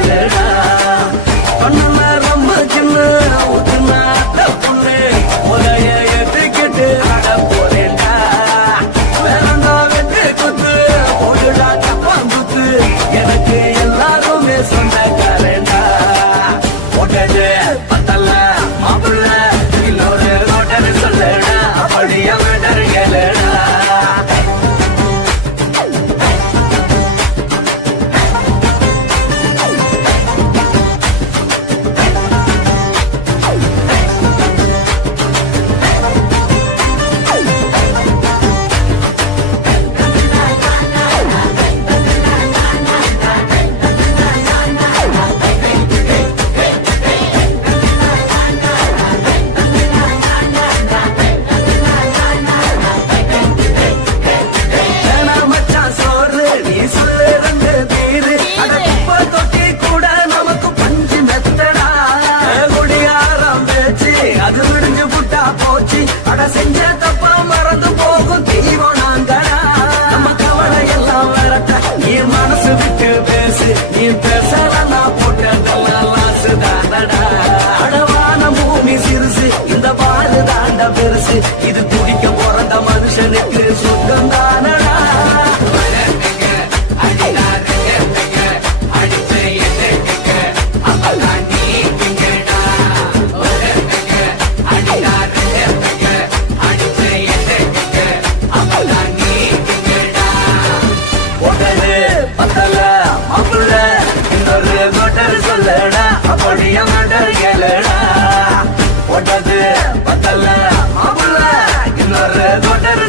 together.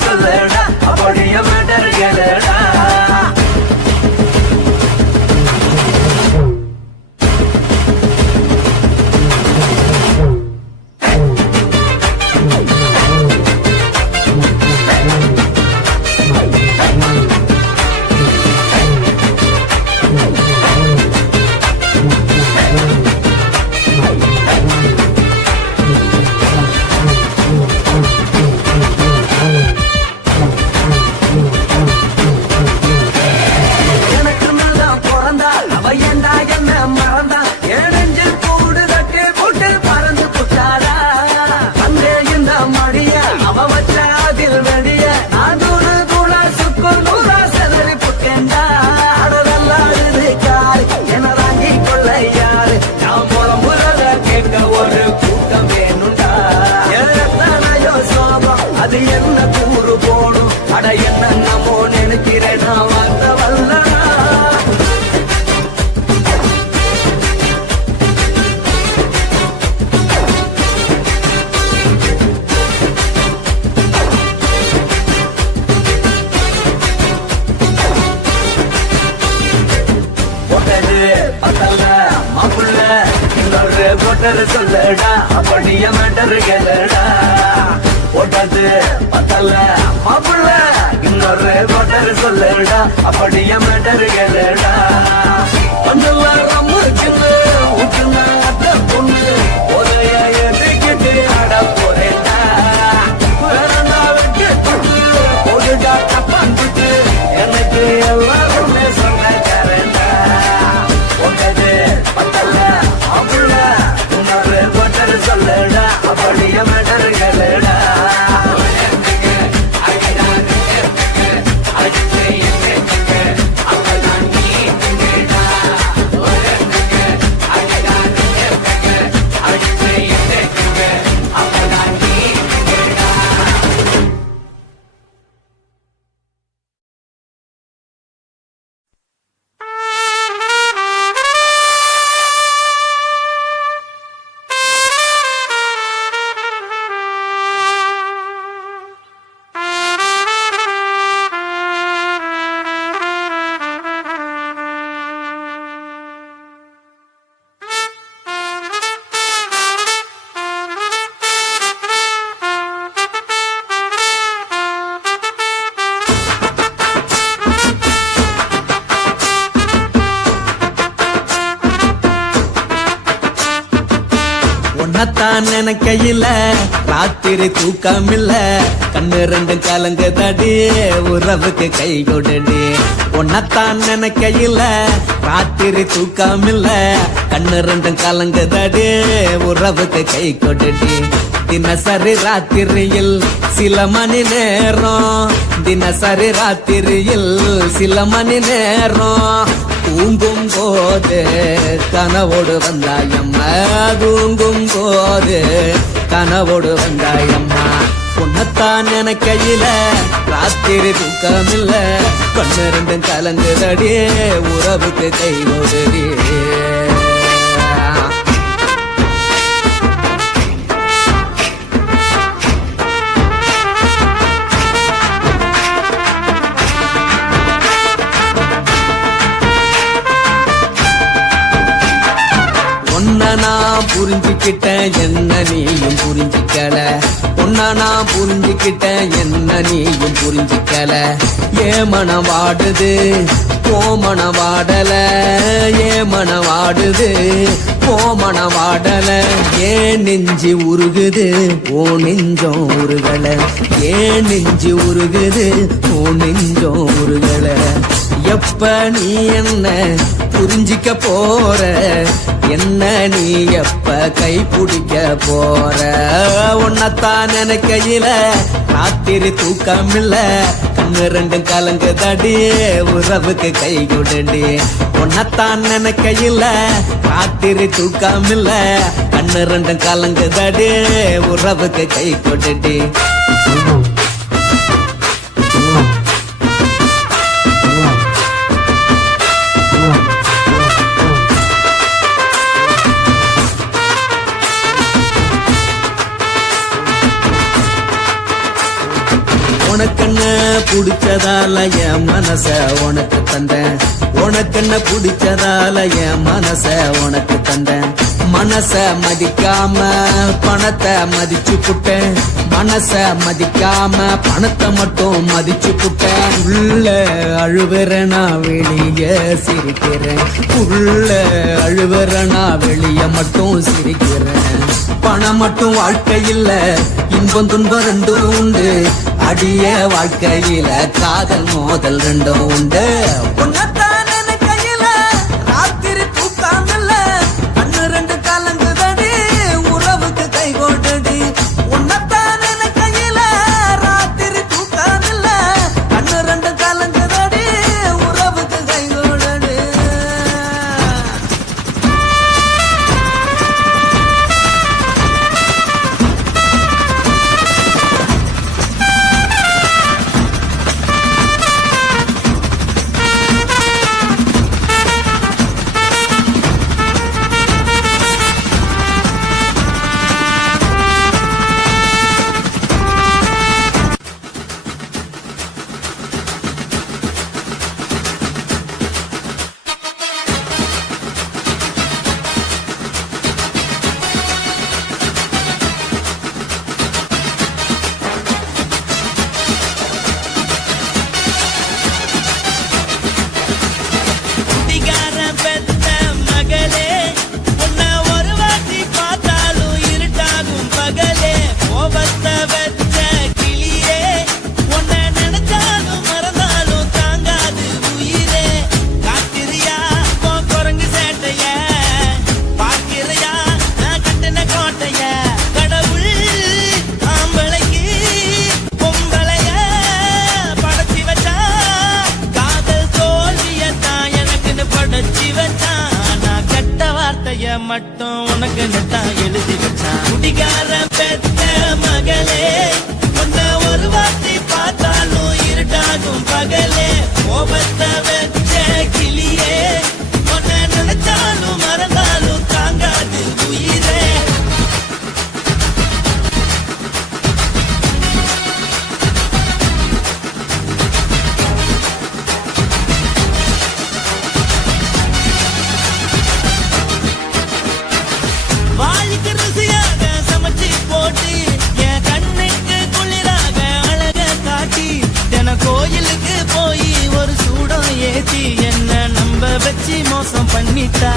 சொல்லடா அப்படியே matter கேளுடா மேட்டர் சொல்லடா. அப்படிய மேட்டர் கேளடா. ஓட்டாது பத்தல மாப்பிள்ள இன்னொரு மேட்டர் சொல்லடா. அப்படிய மேட்டர் கேளடா. கொஞ்சம் ரம்மு இருக்குன்னு ஊற்றுனா அத்த பொண்ணு. உதய எதுக்கிட்டு ஆட போறேன்டா. வேறண்டா விட்டு தொட்டு போடுடா தப்பான் உன்னத்தான் ராத்திரி தூக்கம் இல்ல கண்ணு ரெண்டு கலங்க தடி உறவுக்கு கை கொடுடி. உன்னத்தான் நினைக்கையில ராத்திரி தூக்கம் இல்ல கண்ணு ரெண்டு கலங்க தடி உறவுக்கு கை கொடுடி. தினசரி ராத்திரியில் சில மணி நேரம் தினசரி ராத்திரியில் சில மணி நேரம். தூங்கும் போது கனவோடு வந்தாயம்மா தூங்கும் போது கனவோடு வந்தாய் அம்மா. உன்னத்தான் நினைக்கையில ராத்திரி தூக்கம் இல்ல கண்ணு ரெண்டும் உறவுக்கு கை நான் புரிஞ்சுக்கிட்டேன் என்ன நீயும் புரிஞ்சுக்கல. உன்னா நான் புரிஞ்சுக்கிட்டேன் என்ன நீயும் புரிஞ்சுக்கல. ஏ மனம் வாடுது ஓ மனம் வாடல. ஏ வாடுது ஓ வாடல. ஏன் நெஞ்சு உருகுது ஓ நெஞ்சம் உருகல. ஏன் நெஞ்சு உருகுது ஓ நெஞ்சம் உருகல. எப்ப நீ என்ன புரிஞ்சிக்க போற. என்ன நீ எப்ப கை பிடிக்க போற? உன்னத்தான் நினைக்கையில ராத்திரி தூக்கம் இல்ல கண்ணு ரெண்டு கலங்கு தடி உறவுக்கு கை கொடுடி. உன்னத்தான் நினைக்கையில ராத்திரி தூக்கம் இல்ல கண்ணு ரெண்டு கலங்கு தடி உறவுக்கு கை கொடுடி. உனக்கண்ண பிடிச்சதால என் மனச உனக்கு தந்தேன். உனக்கண்ண பிடிச்சதால என் மனச உனக்கு தந்தேன். மனச மதிக்காம பணத்தை மதிச்சு புட்டேன். மனச மதிக்காம பணத்தை மட்டும் மதிச்சு புட்டேன். உள்ள அழுவுற வெளிய சிரிக்கிறேன். உள்ள அழுவுற வெளிய மட்டும் சிரிக்கிறேன். பணம் மட்டும் வாழ்க்கை இல்ல இன்பம் துன்பம் ரெண்டும் உண்டு. அடிய வாழ்க்கையில காதல் மோதல் ரெண்டும் உண்டு. உன்னத்தான் பண்ணிட்டா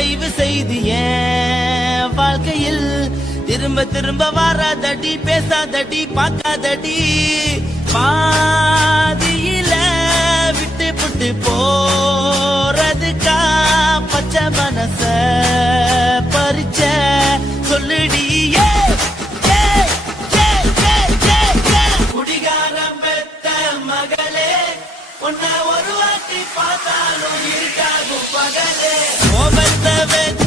தயவு செய்து ஏன் வாழ்க்கையில் திரும்ப திரும்ப வராதடி பேசாதடி பார்க்காதடி. பாதியில விட்டு புட்டு போறதுக்கா பச்சை மனச பறிச்ச சொல்லுடியே குடிகாரம் ஒரு வாட்டி பார்த்தாலும் இருக்காகும் பகலே. heaven.